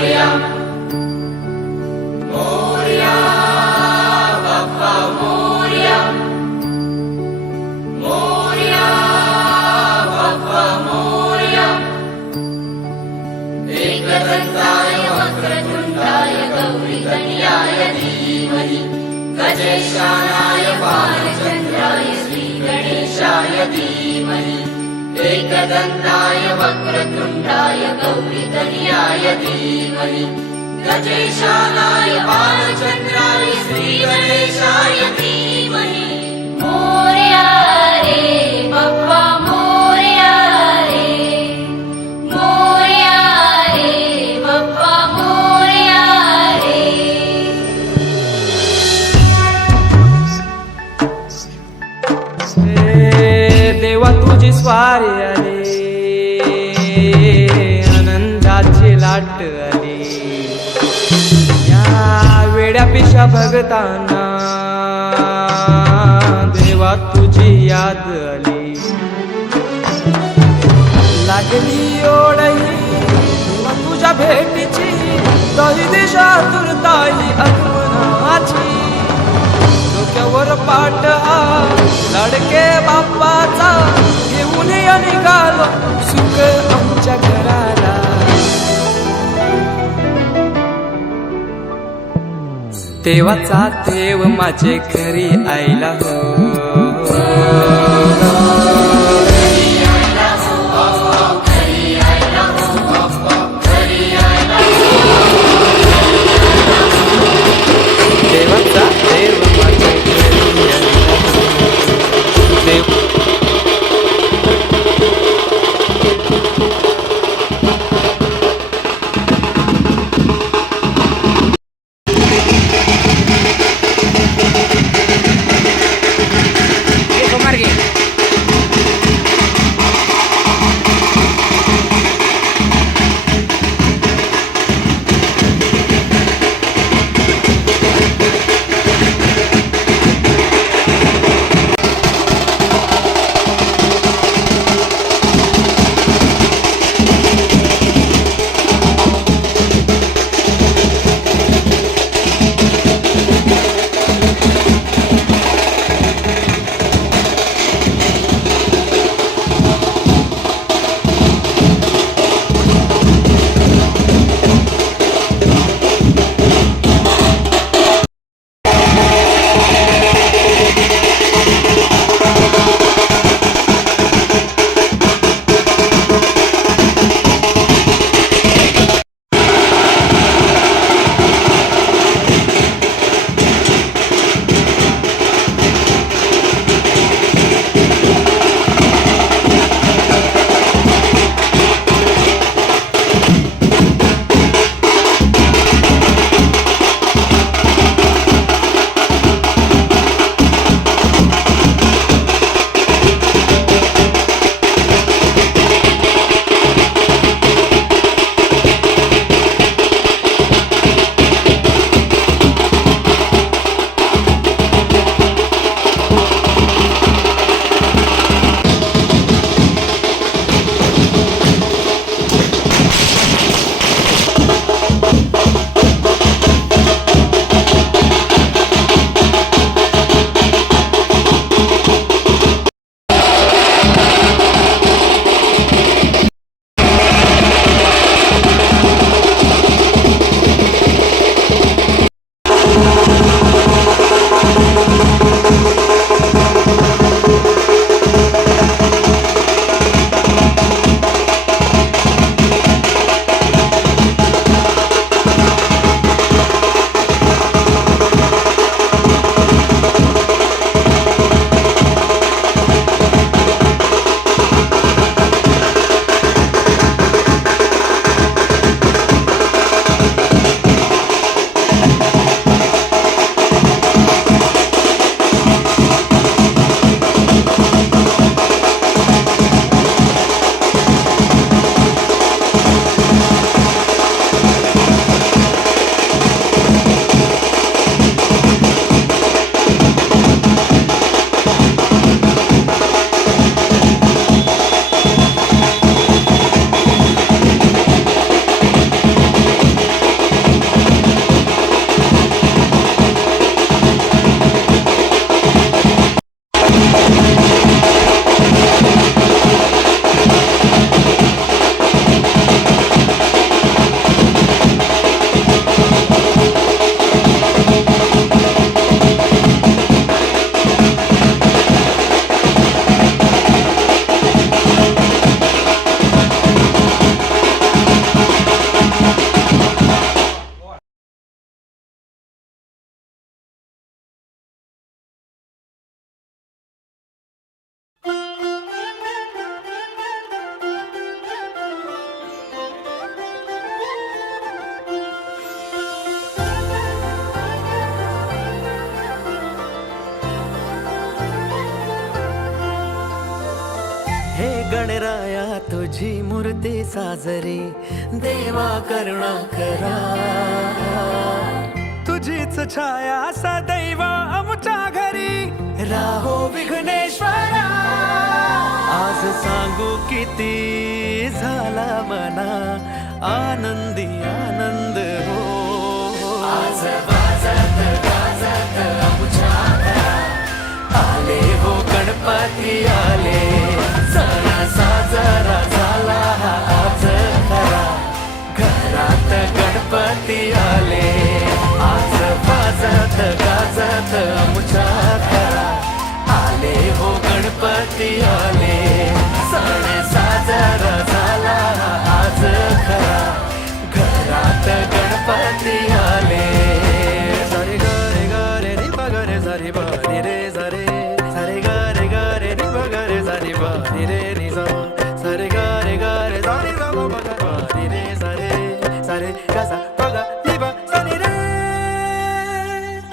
मोरया बाप्पा मोरया, मोरया बाप्पा मोरया. एकदंताय वक्रतुंडाय गौरीतनयाय धीमहि, गजेशानाय बालचंद्राय श्रीगणेशाय धीमहि. एकदंताय वक्रतुंडाय गौरीतनयाय धीमहि, गजेशानाय बालचंद्राय श्रीगणेशाय धीमहि. मोरया रे बाप्पा मोरया रे, मोरया रे बाप्पा मोरया रे. देवा तुझी स्वारी आली, आनंदाची लाट आली. या वेड्या पिशा भगतांना देवा तुझी याद आली. लागली ओढही देवा तुझ्या भेटीची, दही दिशा तुरताई आगमनाची. डोक्यावर पाट हा लाडके बाप्पाचा, घेऊन या निघालो सुख आमच्या घराला. देवाचा देव माझे घरी आईला हो. देवाचा देव माझे घरी आईला हो. देव मार्गे मूर्ती साजरी देवा करुणा करा. तुझीच छाया सदैव आमच्या घरी राहो विघ्नेश्वरा. आज सांगू किती झाला मना आनंदी आनंद हो. आज वाजत गाजत आमच्या घरात आले हो गणपती आले. सण साजरा झाला हा आज खरा. घरात गणपती आले. आज वाजत गाजत आमच्या घरात आले हो गणपती आले. सण साजरा झाला आज खरा. घरात गणपती आले. सारे ग रे रे ग रे सारे ब रे सारे सारे ग रे रे ग रे सारे ब रे रे सा. सारे ग रे सारे ग ब रे सारे सारे ग सा ग रे ब सारे रे.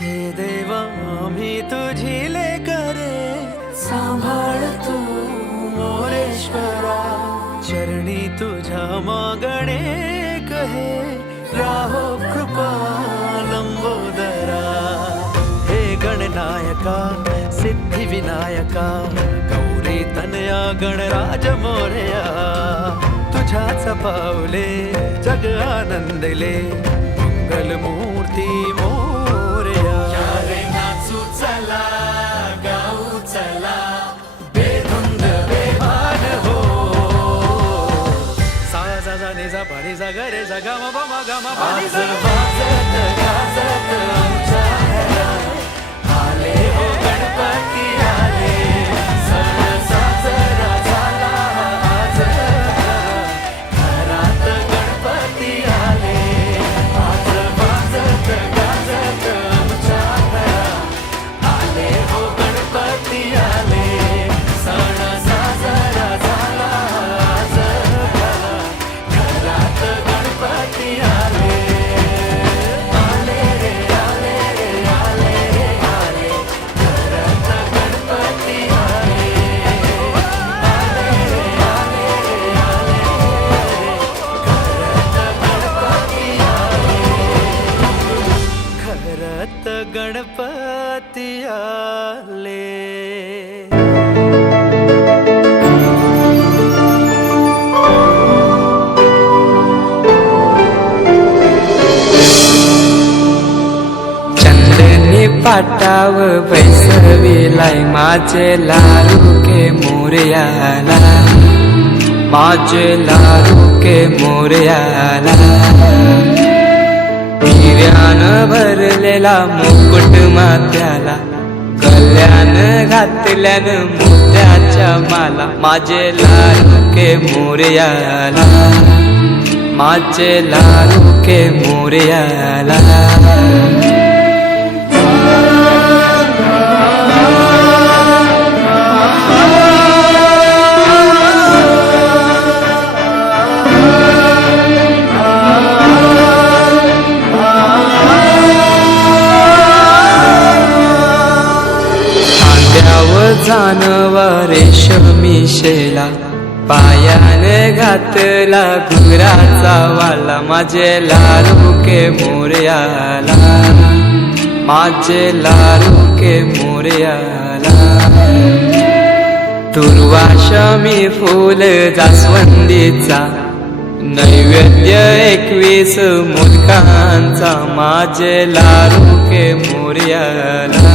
हे देवा आम्ही तुझी लेकरे सांभाळ तू मोरेश्वरा. चरणी तुझ्या मागणे कहे राहो कृपा लंबोदरा. हे गणनायका सिद्धी विनायका गौरी तनया गणराज मोरया. तुझ्याच पावले जग आनंदले मंगल मूर्ती मोरया. नाचू चला गाऊ चला बेधुंद बेभान हो. सा सा सा नि सा पा नि सा ग रे सा ग म प म ग म प नि सा. वाजत गाजत आमच्या घरात आले हो गणपती आले. सण साजरा झाला आज खरा. घरात गणपती आले. आज वाजत गाजत आमच्या घरात आले हो गणपती आले. सण साजरा झाला आज खरा. घरात गणपती आले. आले रे आले रे आले रे आले. घरात गणपती आले. आले रे आले रे आले रे. घरात गणपती आले. घरात गणपती आले. चंदनी पाटाव बैसविलाय माझे लाडू के मोरयाला. माझे लाडू के मोरयाला. हिऱ्यान भरलेला मुकुट माथ्याला. गल्यान घातल्यान मोत्याच्या माला. माझे लाडू के मोरयाला. माझे लाडू के मोरयाला. जानवा रेशमी शेला. पायाने घातला घुंगराचा वाला. माझे लाडू के मोरयाला. माझे लाडू के मोरयाला. दुर्वाशमी फूल जास्वंदीचा. नैवेद्य 21 मोदकांचा. माझे लाडू के मोरयाला.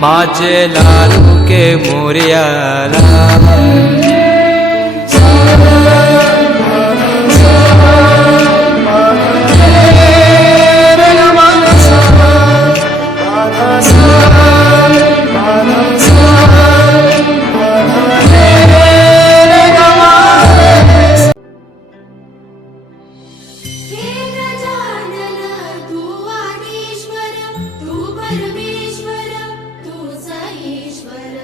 माझे लाडू के मोरयाला. हे गजानन तू आदिश्वर तू परमेश्वर तू ईश्वर.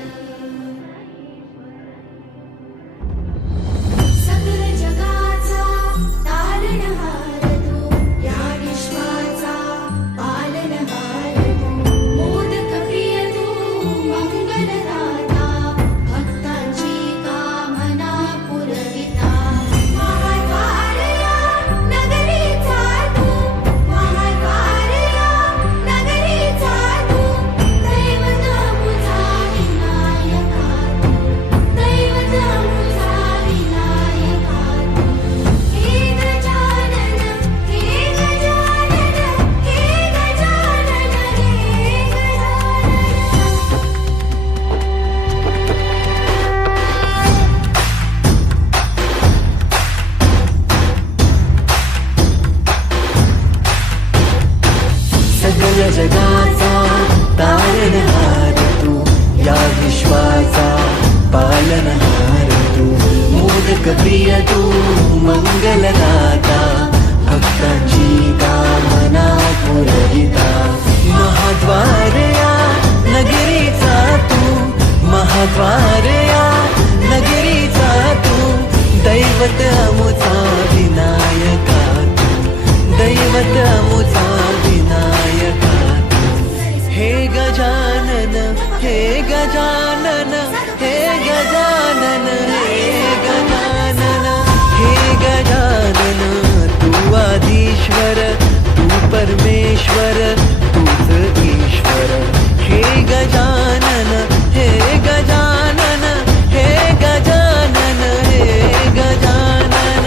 तू मंगलदाता, भक्तांची कामना पुरविता. महाद्वार या नगरीचा तू, महाद्वार या नगरीचा तू, दैवत अमुचा विनायका तू, दैवत अमुचा विनायका तू. हे गजानन, हे गजानन, हे गजानन, हे गजानन, हे गजानन. तू आदिश्वर, तू परमेश्वर, तूच ईश्वर. हे गजानन, हे गजानन, हे गजानन, हे गजानन.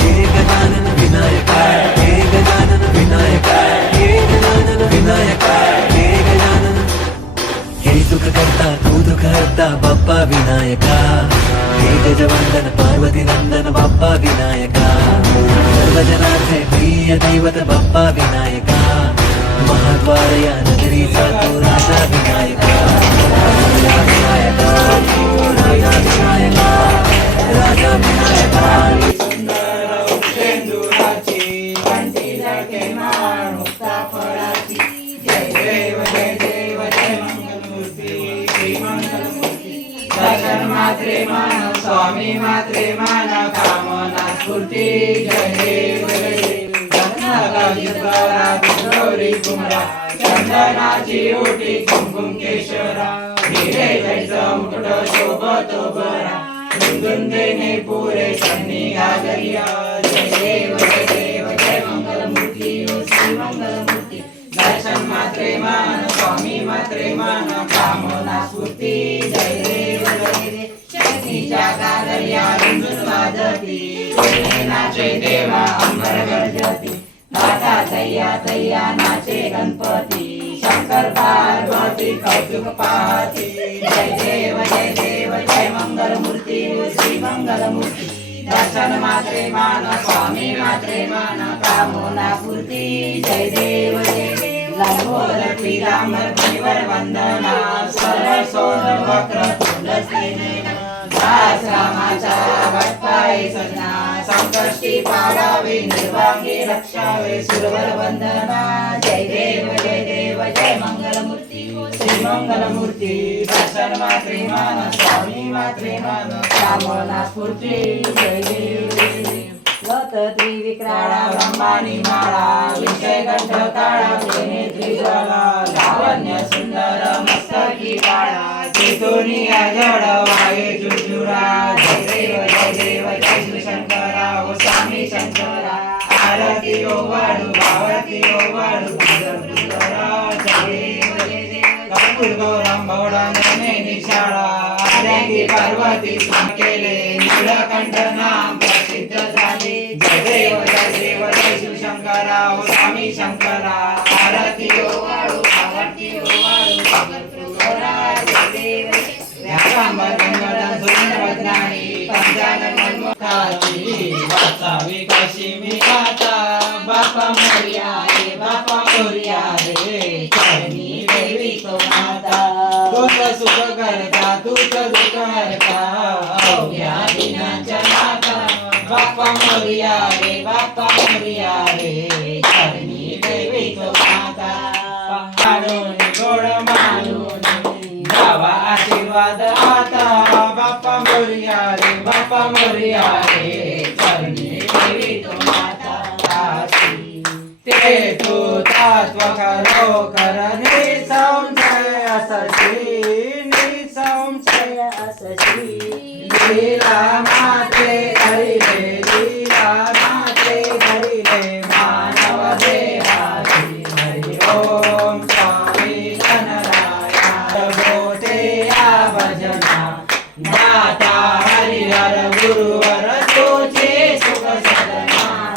हे गजानन विनायका, हे गजानन विनायका, हे गजानन विनायका, हे गजानन. हे सुख करता तू दुःख हरता बाप्पा विनायका. हे गजवंदन पार्वती नंदन बाप्पा विनायका. सर्वजनांचे प्रिय दैवत बाप्पा विनायका. महाद्वार या नगरीचा तू राजा विनायका. राजा विनायका, राजा विनायका, राजा विनायका. मात्रे मान स्वामी मात्रे मान कामना स्फूर्ती. जय देव जय देव. गौरी कुमरा चंदनाची ओटी कुंकुम केशरा. हिरे जैसा मुकुट शोभतो बरा. दुंदेने पुरे शनी आगरिया. जय देव जय देव जय मंगलमूर्ती ओ श्री मंगलमूर्ती. दर्शन मात्रे मान स्वामी मात्रे मान कामना स्फूर्ती. जय देव जय देव. शनीच्या गागरिया रुंजून वाजती. नाचे देवा अंबर गरजती. गाता तय्या तय्या नाचे गणपती. शंकर पार्वती कौतुक पाहती. जय देव जय मंगलमूर्ती श्री मंगलमूर्ती. दर्शन मात्रे मान स्वामी मात्रे मान कामना पूर्ती. जय देव जय देव. लंबोदर पीतांबर परिवर वंदना. सरळ सोन वक्र तोंड श्रीनयन. दास रामाचा भक्ताय सजना. संकष्टी पाडावे निर्वांगी रक्षावे सुरवर वंदना. जय देव जय मंगलमूर्ती श्री मंगलमूर्ती. दर्शन मात्रे मान स्वामी मात्रे मान कामना स्फूर्ती. जय देव लत त्रिविक्राळा ब्रह्मानी माळा. विषय कंठ काळा प्रेमे त्रिज्वाला. लावण्य सुंदर मस्तकी काळा. त्रिकोणी जड वाये चुचुरा. जय देव जय शिवशंकरा ओ स्वामी शंकरा. आरती ओ वाडू भावती ओ वाडू. जय देव कर्पूर गौरम भवडाने निशाळा. आरती पार्वती केले नीलकंठ नाम प्रसिद्ध झाले. जय देव जय शिवशंकरा ओ स्वामी शंकरा. आरती ओ वाडू भावती ओ वाडू. कर्पूर गौरा जय देव. व्यापांबर गंगाधर सुंदरवदनानी. पंचानन मनमोहनाची. वाचावी कशी मी गाता. बापा मोरया रे बापा मोरया रे. चरणी देवी तो माता. तूच सुख करता तूच दुःख हरता. अवघ्या दिनाच्या माता. बापा मोरया रे बापा मोरया रे. चरणी देवी तो माता. पहाडून गोड मानून जावा आशीर्वाद आता. बापा मोरया रे बापा मोरया रे. चरणी देवी तो माता. ते तू तत्व खरोखर निसंशय असशी. निसंशय असशी. लीला माते हरिले. लीला माते हरिले. मानव देवाची. हरि ओम स्वामी गणराया. बोते या भजना. दाता हरिहर गुरुवर. तुझे सुख सदना.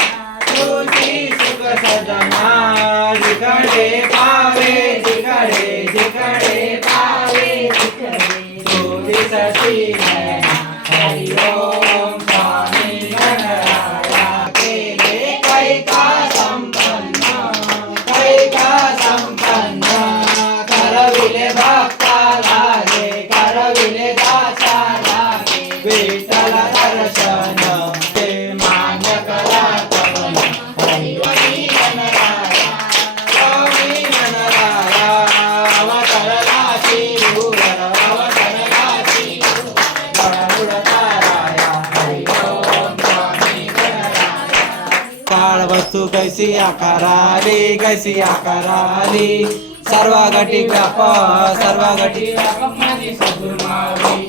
तुझी सुख सदना. जिकडे पावे जिकडे जिकडे पावे तिकडे. तू दिसती नयना. हरि ओम स्वामी गणराया. केले कैका संपन्न. कैका संपन्न. माळ वस्तू कैसी आकाराली कैसी आकाराली सर्व घटी व्याप माझी सद्गुरु माऊली